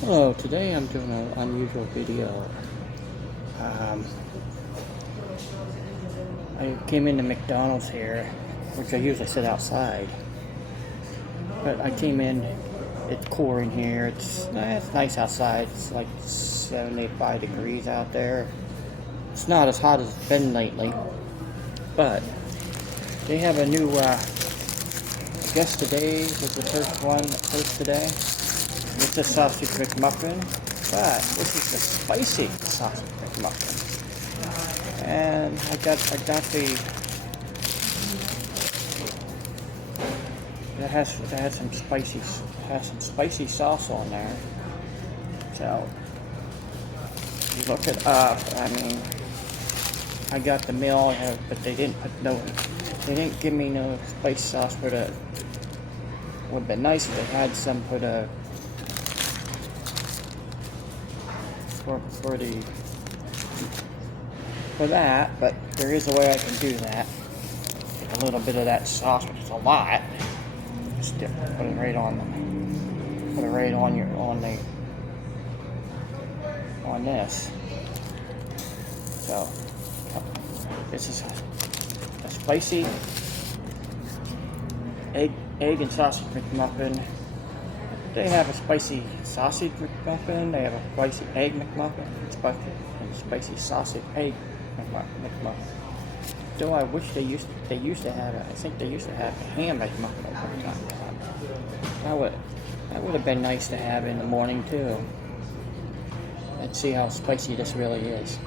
Hello, today I'm doing an unusual video. Um, I came into McDonald's here, which I usually sit outside. But I came in, it's cooler in here, it's nice outside, it's like 75 degrees out there. It's not as hot as it's been lately, but they have a new, I guess today was the first today. It's a sausage McMuffin, but this is the spicy sausage McMuffin. And I got the it has some spicy sauce on there. So you look it up. I mean, I got the meal, but they didn't give me no spicy sauce for the. Would have been nice if they had some for the. For that, but there is a way I can do that. A little bit of that sauce, which is a lot. Just put it right on this. So this is a spicy egg and sausage McMuffin. They have a spicy sausage McMuffin. They have a spicy egg McMuffin. Spicy sausage egg McMuffin. Though I wish they used to have it. I think they used to have a ham McMuffin over the time. That would have been nice to have in the morning too. Let's see how spicy this really is.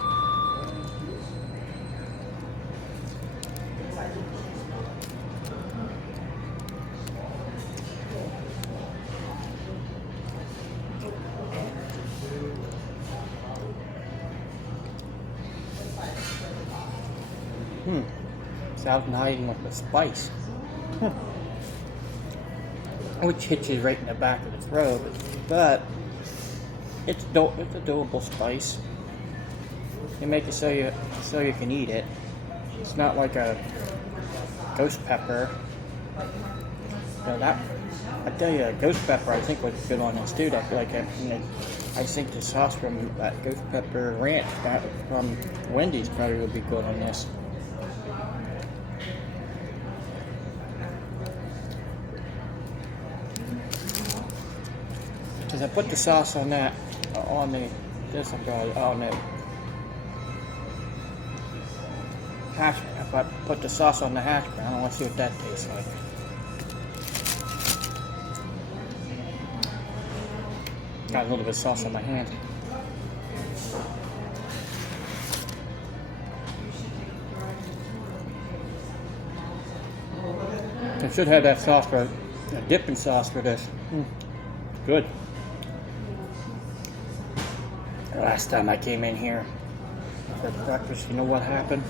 It's out and hiding with the spice. Which hits you right in the back of the throat, but it's a doable spice. They make it so you can eat it. It's not like a ghost pepper. So that, I tell you, ghost pepper I think was good on this too. I feel like I think the sauce from that ghost pepper ranch from Wendy's probably would be good on this. Because I put the sauce on that, on the hash. If I put the sauce on the hash brown, I want to see what that tastes like. Got a little bit of sauce on my hand. I should have that sauce for a dipping sauce for this. Good. The last time I came in here for breakfast, you know what happened?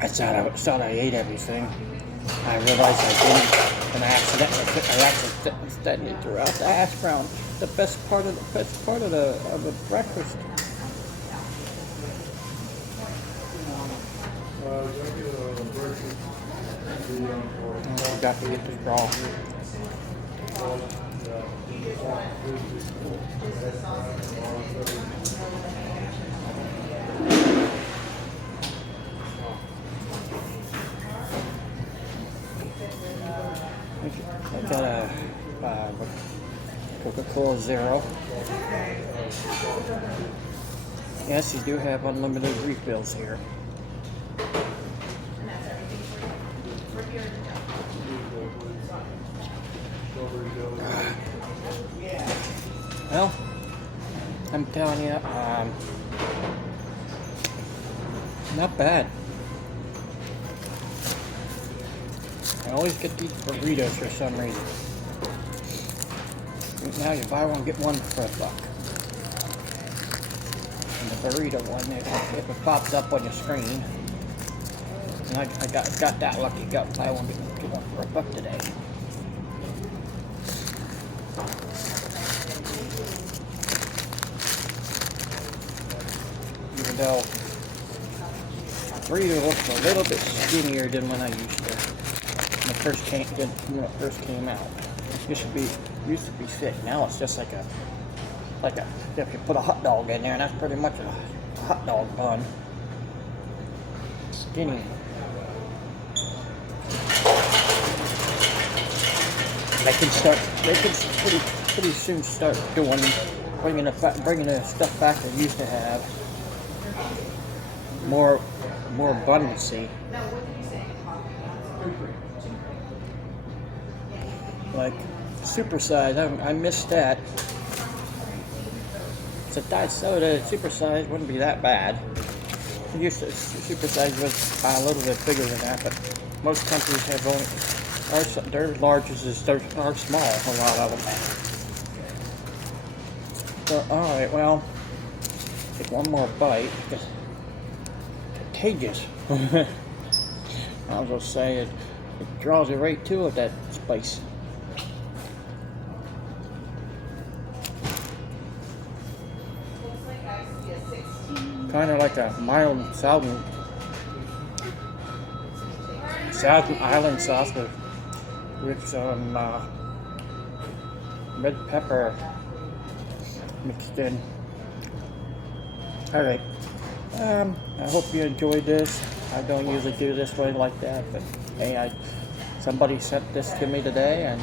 I thought I ate everything. I realized I didn't, and I accidentally threw out the hash brown. The best part of the breakfast. I got to get the straw. I got a Coca-Cola Zero. Yes, you do have unlimited refills here. Well, I'm telling you, not bad. I always get these burritos for some reason. Now you buy one, get one for $1. And the burrito one, if it pops up on your screen, and I got that lucky, buy one, get one for $1 today. Even though burrito looks a little bit skinnier than when I used to. When it first came out. This should be used to be thick. Now it's just like a if you put a hot dog in there, and that's pretty much a hot dog bun. Skinny. They can pretty soon start bringing the stuff back they used to have. More abundancy. Like supersize, I missed that. It's a diet soda. Supersize wouldn't be that bad. It used to supersize was a little bit bigger than that, but most countries have only their largest are small. A lot of them. So, all right, well, take one more bite. It's contagious. I was gonna say it draws you right to it, that spice. Kind of like a mild Southern Island sauce with some red pepper mixed in. Alright, I hope you enjoyed this. I don't usually do this way like that, but hey, somebody sent this to me today, and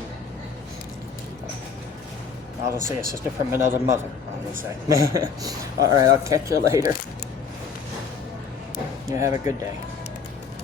I'll just say a sister from another mother, I'll just say. Alright, I'll catch you later. You have a good day.